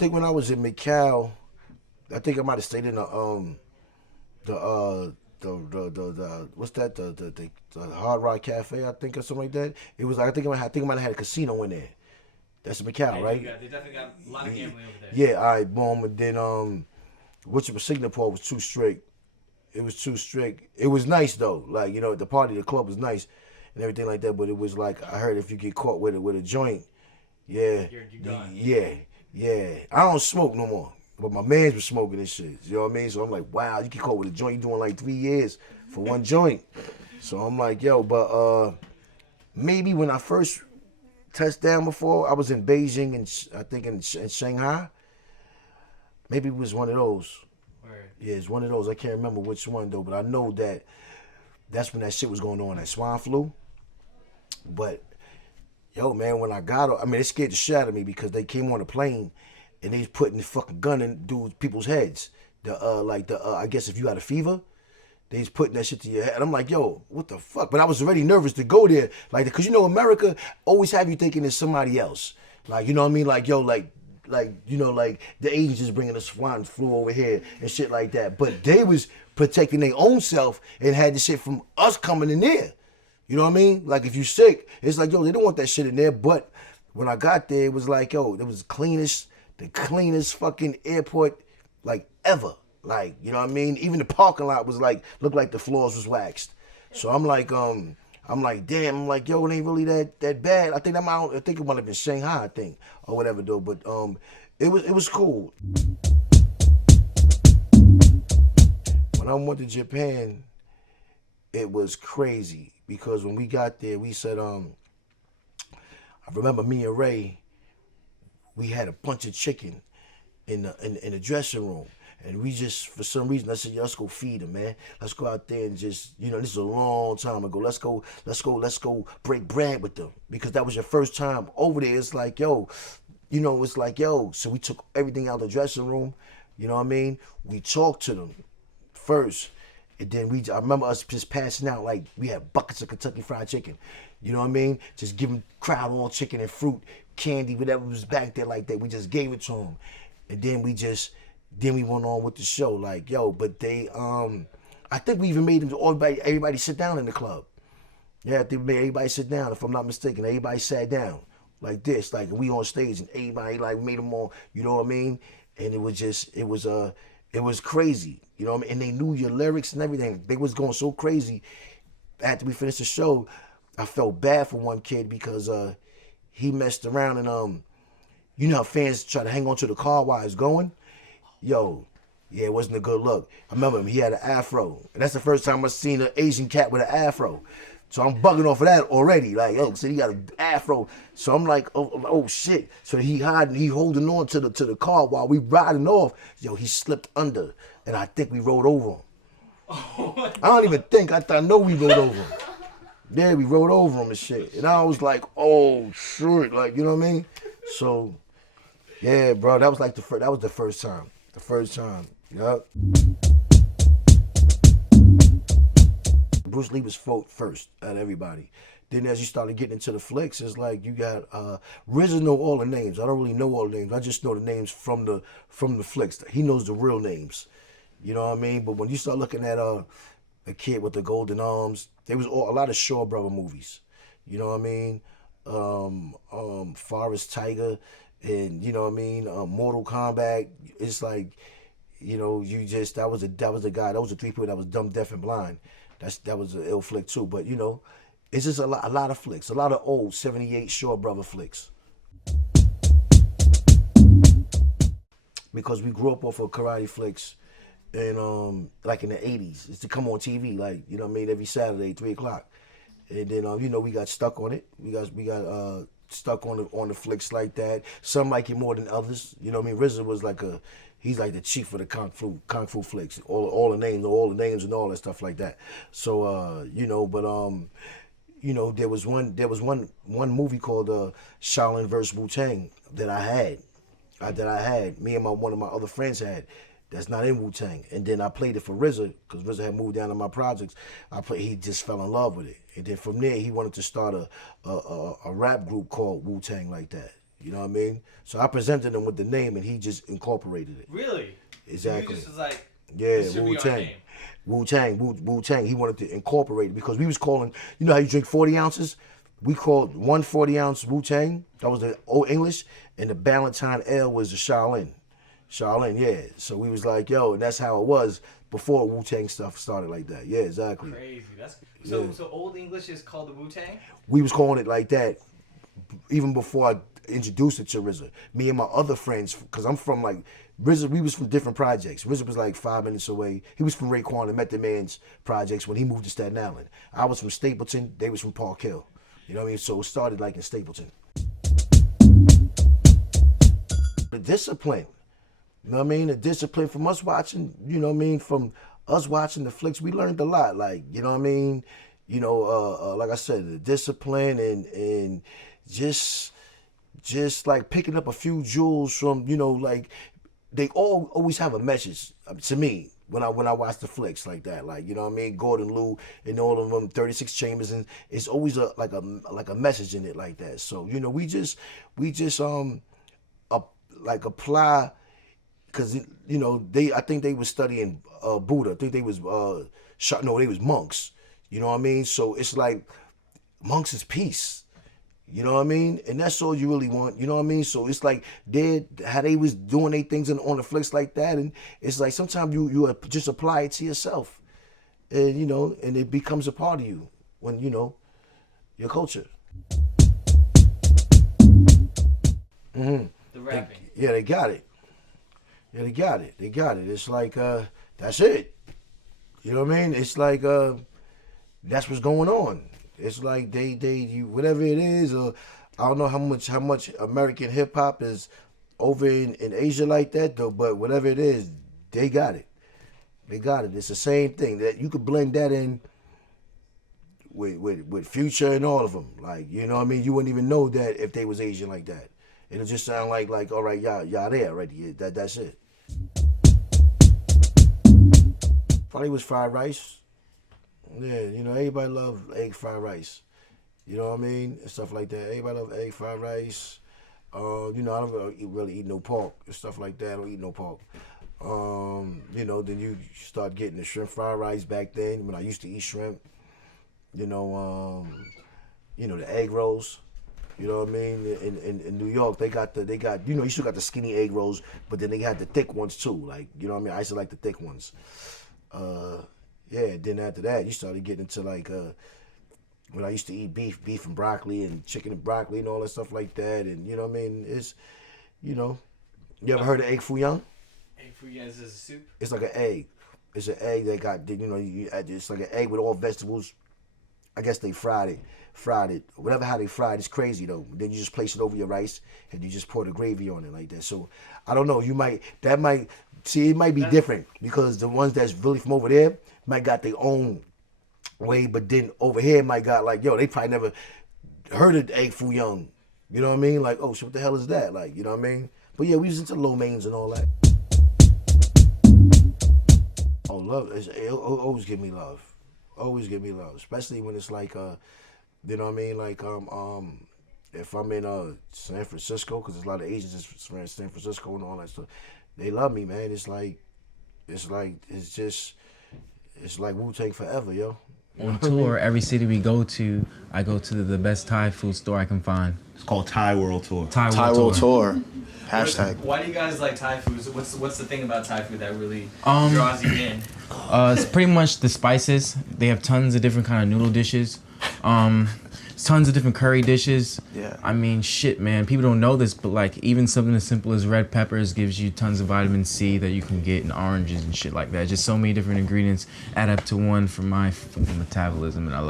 think when I was in Macau, I think I might have stayed in the what's that the Hard Rock Cafe, I think, or something like that. It was I think I might have had a casino in there. That's Macau, right? They definitely got a lot of gambling over there. Yeah, all right, boom. And then which was Singapore was too strict. It was too strict. It was nice though. Like, the party, the club was nice and everything like that. But it was like, I heard if you get caught with a joint, yeah, You're done. yeah. I don't smoke no more. But my man's been smoking this shit. You know what I mean? So I'm like, wow, you get caught with a joint. You doing like 3 years for one joint. So I'm like, yo, but maybe when I first touched down before, I was in Beijing and I think in Shanghai. Maybe it was one of those. Word. Yeah, it's one of those. I can't remember which one though, but I know that that's when that shit was going on, that swine flu. But yo, man, when I got, I mean, it scared the shit out of me because they came on a plane and they was putting the fucking gun in people's heads. I guess if you had a fever, they was putting that shit to your head. And I'm like, yo, what the fuck? But I was already nervous to go there, like, because America always have you thinking it's somebody else. Like, you know what I mean? Like, yo, like the Asians is bringing the swine flu over here and shit like that. But they was protecting their own self and had the shit from us coming in there. You know what I mean? Like, if you sick, it's like, yo, they don't want that shit in there. But when I got there, it was like, yo, it was the cleanest fucking airport, like, ever. Like, you know what I mean? Even the parking lot was like, looked like the floors was waxed. So I'm like, damn, I'm like, yo, it ain't really that bad. I think it might have been Shanghai, I think, or whatever though. But it was cool. When I went to Japan, it was crazy because when we got there, we said, I remember me and Ray, we had a bunch of chicken in the dressing room. And we just, for some reason, I said, yo, let's go feed them, man. Let's go out there and just, this is a long time ago. Let's go break bread with them. Because that was your first time over there. It's like, yo, So we took everything out of the dressing room. You know what I mean? We talked to them first. And then I remember us just passing out, like, we had buckets of Kentucky Fried Chicken. You know what I mean? Just giving crowd all chicken and fruit, candy, whatever was back there like that. We just gave it to them. And then we went on with the show, like, yo, but they, I think we even made them, everybody sit down in the club. Yeah, I think we made everybody sit down, if I'm not mistaken. Everybody sat down like this, like, we on stage and everybody, like, made them all, you know what I mean? And it was crazy, you know what I mean? And they knew your lyrics and everything. They was going so crazy. After we finished the show, I felt bad for one kid because he messed around and, you know how fans try to hang on to the car while it's going? Yo, yeah, it wasn't a good look. I remember him, he had an afro. And that's the first time I seen an Asian cat with an afro. So I'm bugging off of that already. Like, yo, so he got an afro. So I'm like, oh shit. So he holding on to the car while we riding off. Yo, he slipped under. And I think we rode over him. I don't even think, I know we rode over him. Yeah, we rode over him and shit. And I was like, oh shit, like, you know what I mean? So, yeah, bro, that was the first time. The first time, yup. Bruce Lee was first out of everybody. Then as you started getting into the flicks, it's like you got RZA know all the names. I don't really know all the names. I just know the names from the flicks. He knows the real names. You know what I mean? But when you start looking at a kid with the golden arms, there was a lot of Shaw Brother movies. You know what I mean? Forest Tiger. And you know what I mean, Mortal Kombat. It's like, that was the guy. That was the three people that was dumb, deaf, and blind. That was an ill flick too. But it's just a lot of flicks, a lot of old '78 Shaw Brother flicks. Because we grew up off of karate flicks, and like in the '80s, it's to come on TV, like, you know what I mean, every Saturday 3:00, and then we got stuck on it. We got stuck on the flicks like that. Some like it more than others. You know what I mean? RZA was he's like the chief of the kung fu flicks. All the names and all that stuff like that. So there was one movie called Shaolin vs. Wu-Tang that I had. Me and one of my other friends had. That's not in Wu-Tang. And then I played it for RZA, because RZA had moved down to my projects. He just fell in love with it. And then from there, he wanted to start a rap group called Wu-Tang like that. You know what I mean? So I presented him with the name, and he just incorporated it. Really? Exactly. You just was like, Yeah, this should be our Wu-Tang. name. Wu-Tang. He wanted to incorporate it because we was calling, you know how you drink 40 ounces? We called one 40-ounce Wu-Tang. That was the Old English. And the Ballantine Ale was the Shaolin. Shaolin, yeah. So we was like, yo, and that's how it was before Wu-Tang stuff started like that. Yeah, exactly. Crazy. So Yeah. so Old English is called the Wu-Tang? We was calling it like that even before I introduced it to RZA. Me and my other friends, because I'm from like RZA, we was from different projects. RZA was like 5 minutes away. He was from Raekwon and Method Man's projects when he moved to Staten Island. I was from Stapleton. They was from Park Hill. You know what I mean? So it started like in Stapleton. The discipline. You know what I mean? The discipline from us watching, you know what I mean? From us watching the flicks, we learned a lot. Like, you know what I mean? You know, like I said, the discipline and just like picking up a few jewels from, you know, like they all always have a message to me when I watch the flicks like that. Like, you know what I mean? Gordon Liu and all of them, 36 Chambers, and it's always like a message in it like that. So, you know, we just like apply. Cause you know I think they was studying Buddha. I think they was they was monks. You know what I mean? So it's like monks is peace. You know what I mean? And that's all you really want. You know what I mean? So it's like how they was doing their things on the flicks like that, and it's like sometimes you just apply it to yourself, and you know, and it becomes a part of you when you know your culture. The rapping. They got it. Yeah, they got it. They got it. It's like that's it. You know what I mean? It's like that's what's going on. It's like you whatever it is, or I don't know how much American hip hop is over in Asia like that though, but whatever it is, they got it. They got it. It's the same thing. That you could blend that in with Future and all of them. Like, you know what I mean? You wouldn't even know that if they was Asian like that. It'll just sound like all right, y'all there already. That's it. Probably was fried rice. Yeah, you know, everybody love egg fried rice. You know what I mean? And stuff like that. Everybody love egg fried rice. You know, I don't really eat no pork and stuff like that. I don't eat no pork. You know, then you start getting the shrimp fried rice back then when I used to eat shrimp. You know, the egg rolls. You know what I mean? In New York, they got you know, you still got the skinny egg rolls, but then they had the thick ones too. Like, you know what I mean? I used to like the thick ones. Yeah, then after that, you started getting into like when I used to eat beef and broccoli and chicken and broccoli and all that stuff like that. And you know what I mean? It's, you know, you ever heard of egg foo young? Egg foo young is a soup? It's like an egg. It's an egg that got, you know, it's like an egg with all vegetables. I guess they fried it. Whatever how they fried, it's crazy though. Then you just place it over your rice and you just pour the gravy on it like that. So I don't know. It might be different because the ones that's really from over there might got their own way, but then over here might got like, yo, they probably never heard of egg foo young. You know what I mean? Like, oh shit, what the hell is that? Like, you know what I mean? But yeah, we was into lo mains and all that. Oh, love, it always give me love. Always give me love, especially when it's like you know what I mean? Like if I'm in San Francisco, because there's a lot of Asians in San Francisco and all that stuff. They love me, man. It's like Wu-Tang forever, yo. On tour, every city we go to, I go to the best Thai food store I can find. It's called Thai World Tour. Thai World Tour. Hashtag. Why do you guys like Thai food? So what's the thing about Thai food that really draws you in? It's pretty much the spices. They have tons of different kind of noodle dishes. Tons of different curry dishes. Yeah. I mean, shit, man. People don't know this, but like even something as simple as red peppers gives you tons of vitamin C that you can get in oranges and shit like that. Just so many different ingredients add up to one for my fucking metabolism, and I love it.